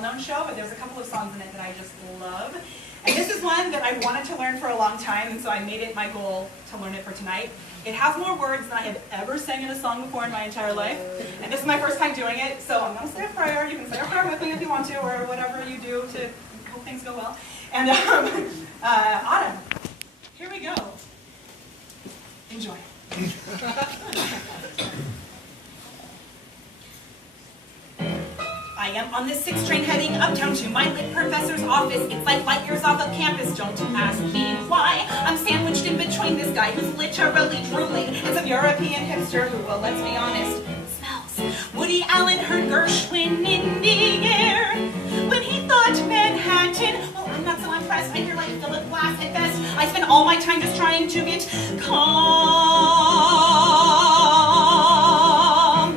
well-known show, but there's a couple of songs in it that I just love. And this is one that I wanted to learn for a long time, and so I made it my goal to learn it for tonight. It has more words than I have ever sang in a song before in my entire life, and this is my first time doing it, so I'm going to say a prayer. You can say a prayer with me if you want to, or whatever you do to hope things go well. And Autumn, here we go. Enjoy. I am on the 6th train heading uptown to my lit professor's office. It's like light years off of campus, don't ask me why. I'm sandwiched in between this guy who's literally drooling and some European hipster who, well, let's be honest, smells. Woody Allen heard Gershwin in the air when he thought Manhattan. Well, I'm not so impressed. I hear like Philip Glass at best. I spend all my time just trying to get calm.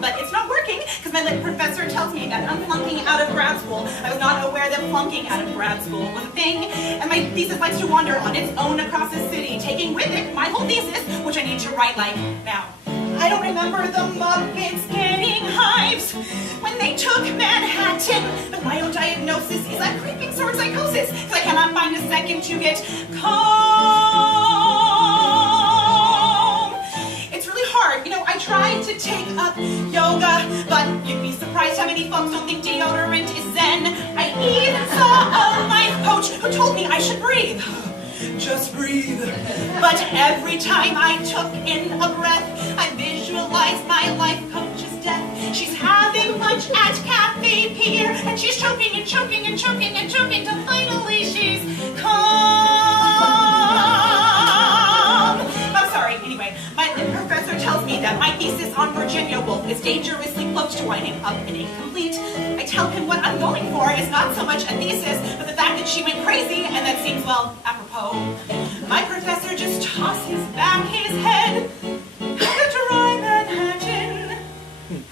But it's not working because my lit professor tells me that I'm flunking out of grad school. I was not aware that flunking out of grad school was a thing. And my thesis likes to wander on its own across the city, taking with it my whole thesis, which I need to write like now. I don't remember the Muppets getting hives when they took Manhattan, but my own diagnosis is a creeping sort of psychosis, because I cannot find a second to get calm. It's really hard. You know, I tried to take up yoga, but you'd be surprised how many folks don't think deodorant is zen. I even saw a life coach who told me I should breathe. Just breathe. But every time I took in a breath, I visualized my life coach's death. She's having lunch at Cafe Pier, and she's choking and choking and choking and choking till finally she's calm. I'm sorry, anyway, my lit professor tells me that my thesis on Virginia Woolf is dangerously close to winding up and incomplete. I tell him what I'm going for is not so much a thesis, but the fact that she went crazy, and that seems, well, apropos. My professor just tosses back his head. How to dry Manhattan.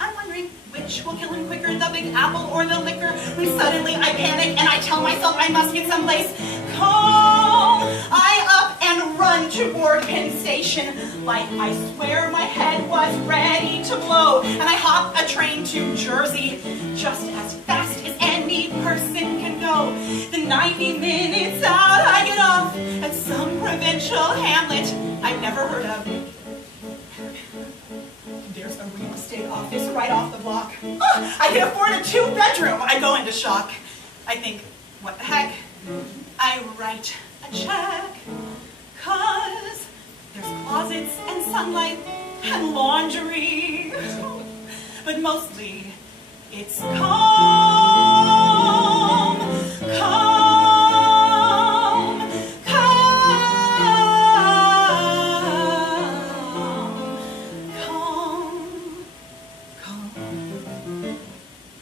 I'm wondering which will kill him quicker, the Big Apple or the liquor, when suddenly I panic and I tell myself I must get someplace calm. I up and run toward Penn Station like I swear my head was ready to blow, and I hop a train to Jersey just as fast as any person can go. The 90 minutes out, I get off at some provincial hamlet I've never heard of. There's a real estate office right off the block. Oh, I can afford a 2-bedroom. I go into shock. I think, what the heck? I write a check, 'cause there's closets and sunlight and laundry. But mostly, it's calm, calm, calm, calm, calm,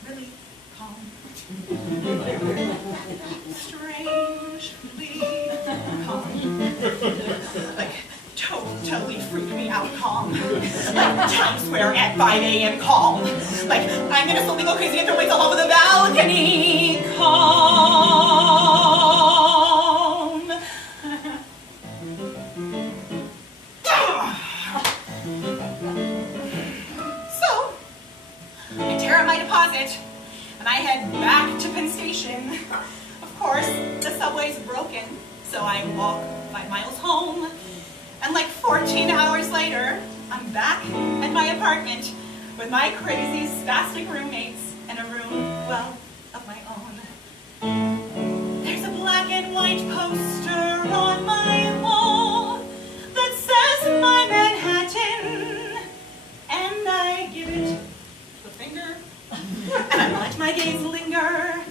really calm. Strangely calm. Like, totally freaked me out calm. Like Times Square at 5 a.m. calm. Like, I'm gonna slowly go crazy and throw myself off of the balcony calm. So, I tear up my deposit and I head back to Penn Station. Of course, the subway's broken, so I walk 5 miles home. And like 14 hours later, I'm back at my apartment with my crazy spastic roommates and a room, well, of my own. There's a black and white poster on my wall that says my Manhattan, and I give it the finger, and I let my gaze linger,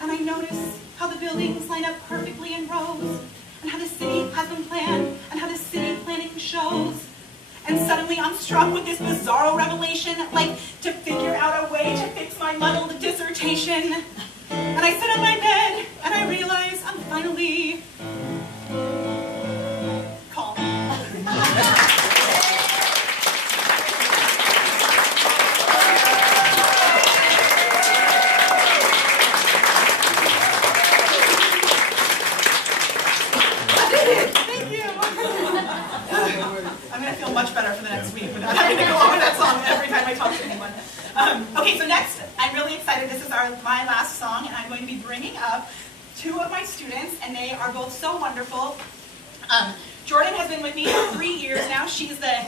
and I notice how the buildings line up perfectly in rows, and how the city has been planned, and how the city planning shows. And suddenly I'm struck with this bizarro revelation, like to figure out a way to fix my muddled dissertation. And I sit on my bed, and I realize I'm finally calm. I'm going to feel much better for the next week without having to go over that song every time I talk to anyone. Okay, so next, I'm really excited. This is my last song, and I'm going going to be bringing up two of my students, and they are both so wonderful. Jordan has been with me for 3 years now. She's the